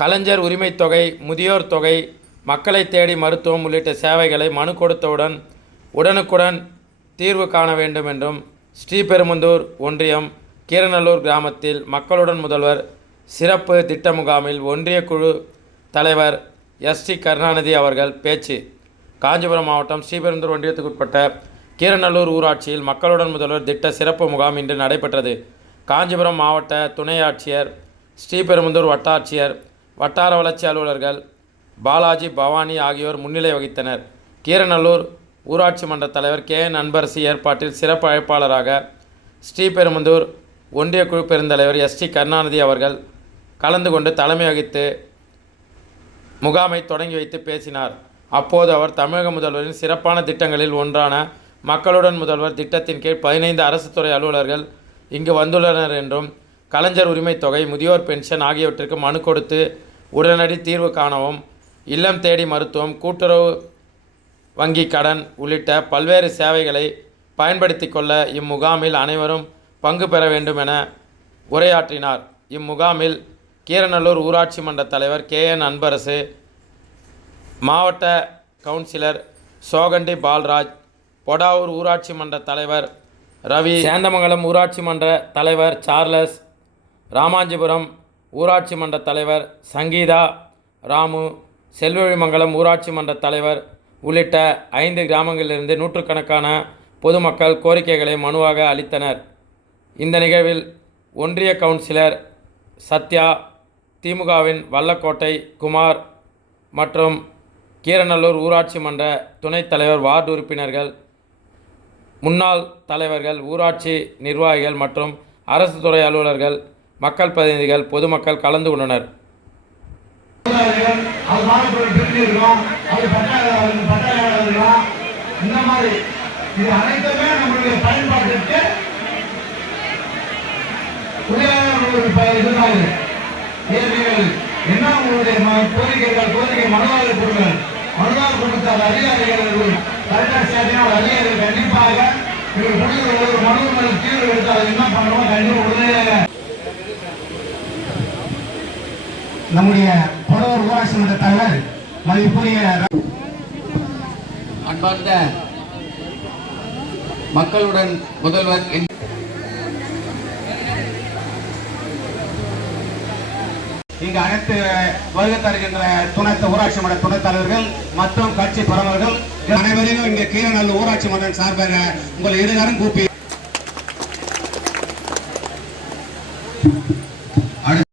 கலைஞர் உரிமைத் தொகை, முதியோர் தொகை, மக்களை தேடி மருத்துவம் உள்ளிட்ட சேவைகளை மனு கொடுத்தவுடன் உடனுக்குடன் தீர்வு காண வேண்டும் என்றும் ஸ்ரீபெரும்புதூர் ஒன்றியம் கீரநல்லூர் கிராமத்தில் மக்களுடன் முதல்வர் சிறப்பு திட்ட முகாமில் ஒன்றிய குழு தலைவர் எஸ்.டி. கருணாநிதி அவர்கள் பேச்சு. காஞ்சிபுரம் மாவட்டம் ஸ்ரீபெரும்புதூர் ஒன்றியத்துக்குட்பட்ட கீரநல்லூர் ஊராட்சியில் மக்களுடன் முதல்வர் திட்ட சிறப்பு முகாம் இன்று நடைபெற்றது. காஞ்சிபுரம் மாவட்ட துணை ஆட்சியர், ஸ்ரீபெரும்புதூர் வட்டாட்சியர், வட்டார வளர்ச்சி அலுவலர்கள் பாலாஜி, பவானி ஆகியோர் முன்னிலை வகித்தனர். கீரநல்லூர் ஊராட்சி மன்ற தலைவர் கே.என். அன்பரசி ஏற்பாட்டில் சிறப்பு அழைப்பாளராக ஸ்ரீபெரும்புதூர் ஒன்றிய குழு பெருந்தலைவர் எஸ்.டி. கருணாநிதி அவர்கள் கலந்து கொண்டு தலைமை வகித்து முகாமை தொடங்கி வைத்து பேசினார். அப்போது அவர் தமிழக முதல்வரின் சிறப்பான திட்டங்களில் ஒன்றான மக்களுடன் முதல்வர் திட்டத்தின் கீழ் 15 அரசு துறை அலுவலர்கள் இங்கு வந்துள்ளனர் என்றும், கலைஞர் உரிமைத் தொகை, முதியோர் பென்ஷன் ஆகியவற்றிற்கு மனு கொடுத்து உடனடி தீர்வு காணவும், இல்லம் தேடி மருத்துவம், கூட்டுறவு வங்கி கடன் உள்ளிட்ட பல்வேறு சேவைகளை பயன்படுத்தி கொள்ள இம்முகாமில் அனைவரும் பங்கு பெற வேண்டும் என உரையாற்றினார். இம்முகாமில் கீரநல்லூர் ஊராட்சி மன்ற தலைவர் கே.என். அன்பரசு, மாவட்ட கவுன்சிலர் சோகண்டி பால்ராஜ், பொடாவூர் ஊராட்சி மன்ற தலைவர் ரவி, சேந்தமங்கலம் ஊராட்சி மன்ற தலைவர் சார்லஸ், ராமாஞ்சிபுரம் ஊராட்சி மன்ற தலைவர் சங்கீதா, ராமு, செல்வழிமங்கலம் ஊராட்சி மன்ற தலைவர் உள்ளிட்ட 5 கிராமங்களிலிருந்து நூற்றுக்கணக்கான பொதுமக்கள் கோரிக்கைகளை மனுவாக அளித்தனர். இந்த நிகழ்வில் ஒன்றிய கவுன்சிலர் சத்யா, திமுகவின் வல்லக்கோட்டை குமார் மற்றும் கீரநல்லூர் ஊராட்சி மன்ற துணைத் தலைவர், வார்டு உறுப்பினர்கள், முன்னாள் தலைவர்கள், ஊராட்சி நிர்வாகிகள் மற்றும் அரசு துறை அலுவலர்கள், மக்கள் பிரதிநிதிகள், பொதுமக்கள் கலந்து கொண்டனர். நம்முடைய பொடவூர் ஊராட்சி மன்ற தலைவர் மதிப்புரிய அன்பார்ந்த மக்களுடன் முதல்வர் இங்கு அனைத்து வருகை தருகின்ற ஊராட்சி மன்ற துணைத் தலைவர்கள் மற்றும் கட்சி பிரமுகர்கள் அனைவரையும் இங்கே கீரநல்லூர் ஊராட்சி மன்றம் சார்பாக உங்களை இருகாரும் கூப்பி